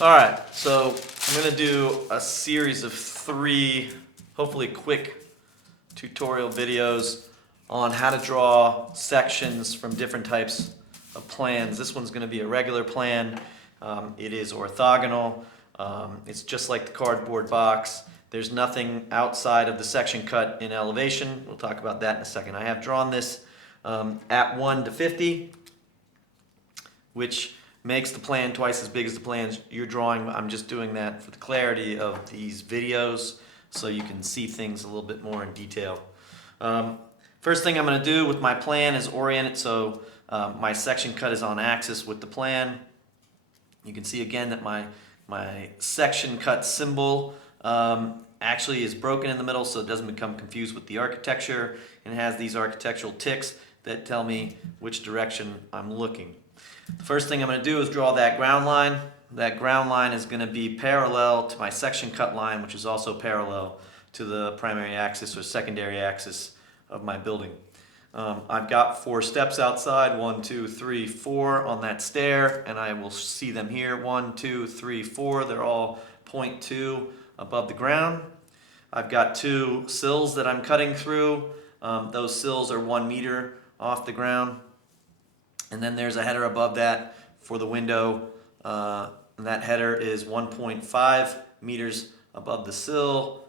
All right, so I'm going to do a series of 3, hopefully quick tutorial videos on how to draw sections from different types of plans. This one's going to be a regular plan. It is orthogonal. It's just like the cardboard box. There's nothing outside of the section cut in elevation. We'll talk about that in a second. I have drawn this at 1 to 50, which makes the plan twice as big as the plans you're drawing. I'm just doing that for the clarity of these videos so you can see things a little bit more in detail. First thing I'm going to do with my plan is orient it so my section cut is on axis with the plan. You can see again that my section cut symbol actually is broken in the middle so it doesn't become confused with the architecture, and it has these architectural ticks that tell me which direction I'm looking. The first thing I'm going to do is draw that ground line. That ground line is going to be parallel to my section cut line, which is also parallel to the primary axis or secondary axis of my building. I've got 4 steps outside, 1, 2, 3, 4 on that stair, and I will see them here, 1, 2, 3, 4. They're all 0.2 above the ground. I've got 2 sills that I'm cutting through. Those sills are 1 meter off the ground. And then there's a header above that for the window, and that header is 1.5 meters above the sill,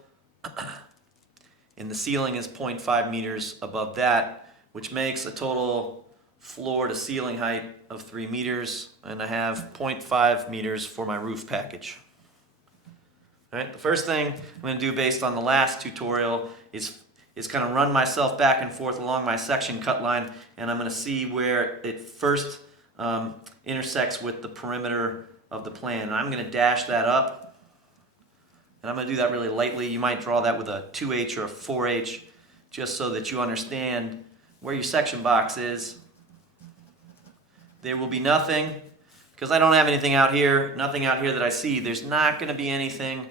and the ceiling is 0.5 meters above that, which makes a total floor to ceiling height of 3 meters, and I have 0.5 meters for my roof package. All right, the first thing I'm going to do based on the last tutorial is kind of run myself back and forth along my section cut line, and I'm going to see where it first intersects with the perimeter of the plan. And I'm going to dash that up, and I'm going to do that really lightly. You might draw that with a 2H or a 4H just so that you understand where your section box is. There will be nothing, because I don't have anything out here, nothing out here that I see. There's not going to be anything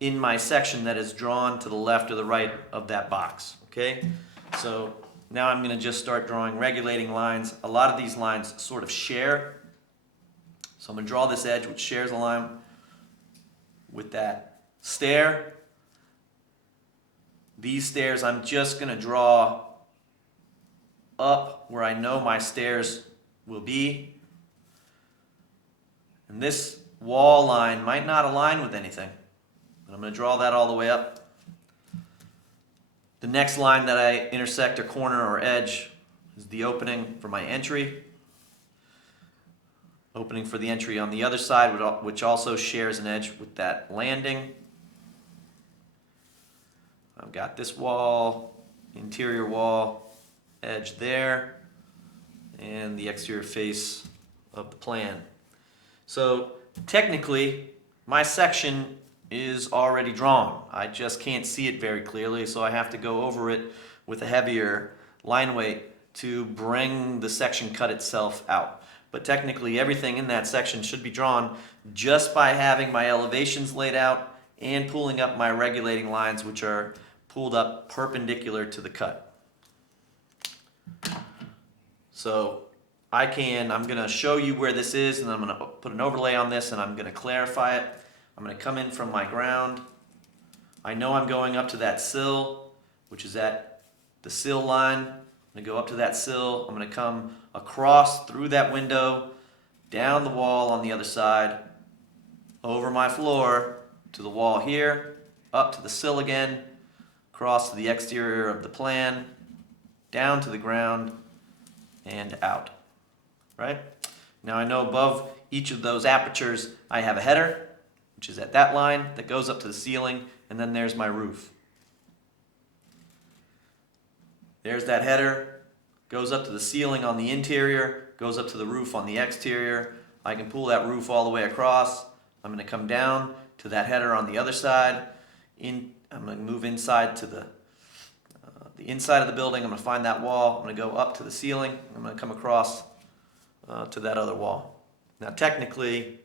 in my section that is drawn to the left or the right of that box. Okay, so now I'm going to just start drawing regulating lines. A lot of these lines sort of share, so I'm going to draw this edge which shares a line with that stair. These stairs I'm just going to draw up where I know my stairs will be, and this wall line might not align with anything. I'm going to draw that all the way up. The next line that I intersect or corner or edge is the opening for my entry. Opening for the entry on the other side, which also shares an edge with that landing. I've got this wall, interior wall, edge there, and the exterior face of the plan. So technically, my section is already drawn. I just can't see it very clearly, so I have to go over it with a heavier line weight to bring the section cut itself out. But technically everything in that section should be drawn just by having my elevations laid out and pulling up my regulating lines, which are pulled up perpendicular to the cut. So I'm going to show you where this is, and I'm going to put an overlay on this, and I'm going to clarify it. I'm going to come in from my ground. I know I'm going up to that sill, which is at the sill line. I'm going to go up to that sill. I'm going to come across through that window, down the wall on the other side, over my floor to the wall here, up to the sill again, across to the exterior of the plan, down to the ground, and out. Right? Now I know above each of those apertures I have a header, which is at that line that goes up to the ceiling, and then there's my roof. There's that header, goes up to the ceiling on the interior, goes up to the roof on the exterior. I can pull that roof all the way across. I'm going to come down to that header on the other side. I'm going to move inside to the inside of the building. I'm going to find that wall. I'm going to go up to the ceiling. I'm going to come across to that other wall. Now technically,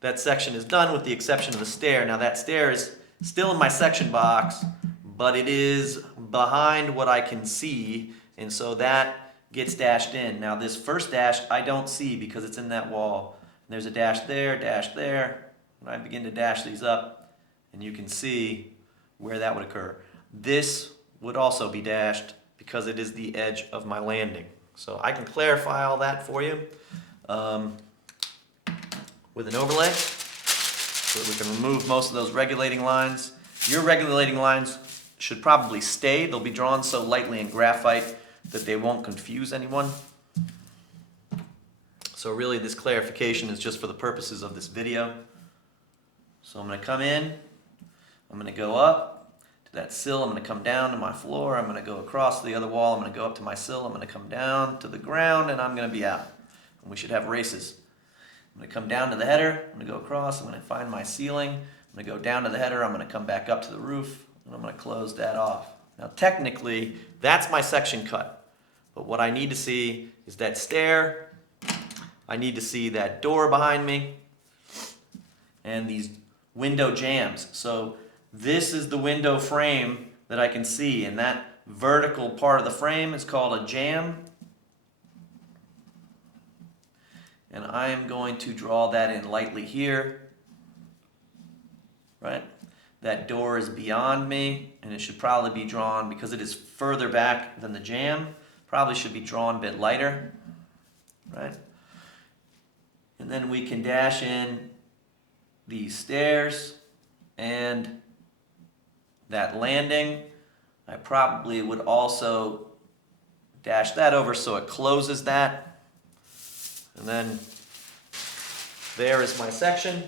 that section is done with the exception of the stair. Now that stair is still in my section box, but it is behind what I can see, and so that gets dashed in. Now this first dash I don't see because it's in that wall There's a dash there, and I begin to dash these up, and you can see where that would occur. This would also be dashed because it is the edge of my landing. So I can clarify all that for you with an overlay, so that we can remove most of those regulating lines. Your regulating lines should probably stay. They'll be drawn so lightly in graphite that they won't confuse anyone. So really this clarification is just for the purposes of this video. So I'm going to come in, I'm going to go up to that sill, I'm going to come down to my floor, I'm going to go across the other wall, I'm going to go up to my sill, I'm going to come down to the ground, and I'm going to be out. And we should have races. I'm going to come down to the header, I'm going to go across, I'm going to find my ceiling, I'm going to go down to the header, I'm going to come back up to the roof, and I'm going to close that off. Now technically, that's my section cut. But what I need to see is that stair, I need to see that door behind me, and these window jambs. So this is the window frame that I can see, and that vertical part of the frame is called a jamb. And I am going to draw that in lightly here, right? That door is beyond me, and it should probably be drawn, because it is further back than the jamb, probably should be drawn a bit lighter, right? And then we can dash in these stairs and that landing. I probably would also dash that over so it closes that. And then there is my section.